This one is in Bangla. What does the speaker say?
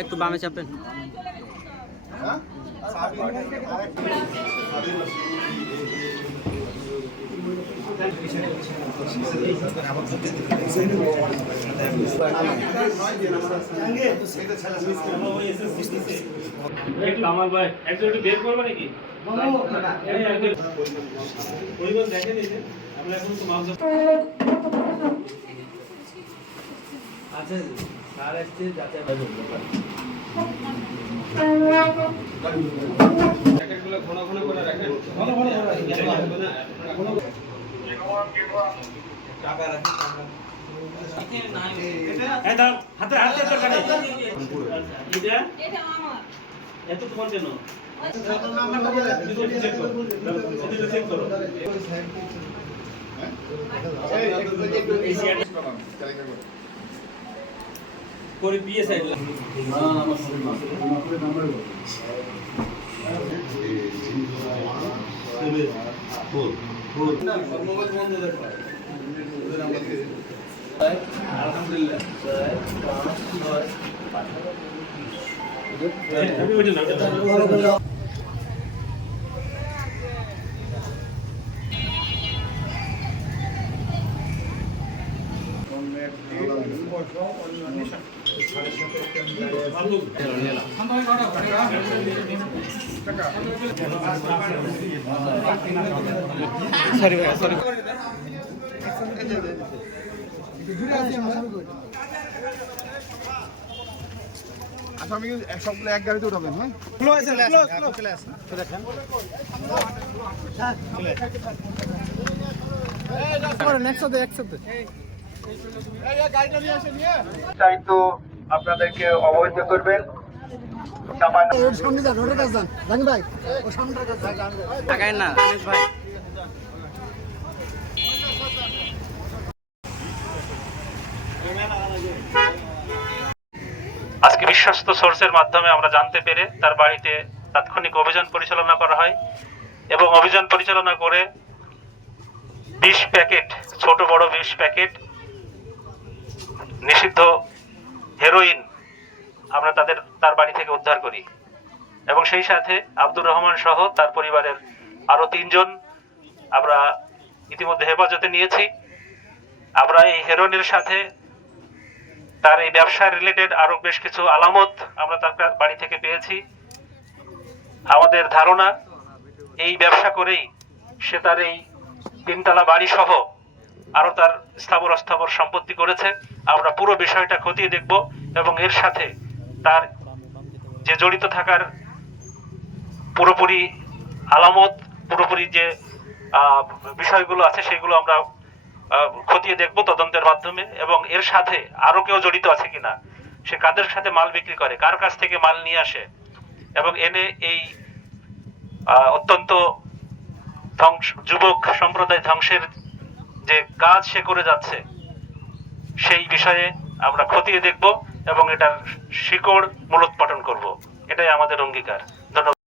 একটু বামে চাপেন। কামাল ভাই একটু বের করবে নাকি? পরিবার দেখে নিয়েছে আমরা এখন তো মাছ আছে স্যার আসছে যাতে প্যাকেটগুলো ঘন ঘন করে রাখেন। ঘন ঘন করে টাকা রাখেন। এই দাও হাতে হাতে টাকা নেই। এটা আমার। এত তোমার জন্য। চেক করো। চেক করো। করে পিএস আইল আলহামদুলিল্লাহ। সরি ভাই সরি। আসামি সবগুলো এক গাড়িতে উঠাবেন। হ্যাঁ তো আপনাদেরকে অবহিত করবেন। টাকায় না ভাই। আজকে বিশ্বস্ত সোর্সের মাধ্যমে আমরা জানতে পেরে তার বাড়িতে তাৎক্ষণিক অভিযান পরিচালনা করা হয় এবং অভিযান পরিচালনা করে 20 প্যাকেট ছোট বড় 20 প্যাকেট নিষিদ্ধ হেরোইন আমরা তার বাড়ি থেকে উদ্ধার করি এবং সেই সাথে আব্দুর রহমান সহ তার পরিবারের আরো 3 জন আমরা ইতিমধ্যে হেফাজতে নিয়েছি। আমরা এই হেরোইনের সাথে তার এই ব্যবসা রিলেটেড আরো বেশ কিছু আলামত আমরা তার বাড়ি থেকে পেয়েছি। আমাদের ধারণা এই ব্যবসা করেই সে তার এই 3তলা বাড়ি সহ আরো তার স্থাবর অস্থাবর সম্পত্তি করেছে। আমরা পুরো বিষয়টা খতিয়ে দেখব এবং এর সাথে তার যে জড়িত থাকার পুরোপুরি আলামত পুরোপুরি যে বিষয়গুলো আছে সেগুলো আমরা খতিয়ে দেখব তদন্তের মাধ্যমে এবং এর সাথে আরো কেউ জড়িত আছে কিনা, সে কাদের সাথে মাল বিক্রি করে, কার কাছ থেকে মাল নিয়ে আসে এবং এনে এই অত্যন্ত যুবক সম্প্রদায় ধ্বংসের যে কাজ সে করে যাচ্ছে সেই বিষয়ে আমরা খতিয়ে দেখব এবং এটার শিকড় মূলোৎপাটন করব। এটাই আমাদের অঙ্গীকার। ধন্যবাদ।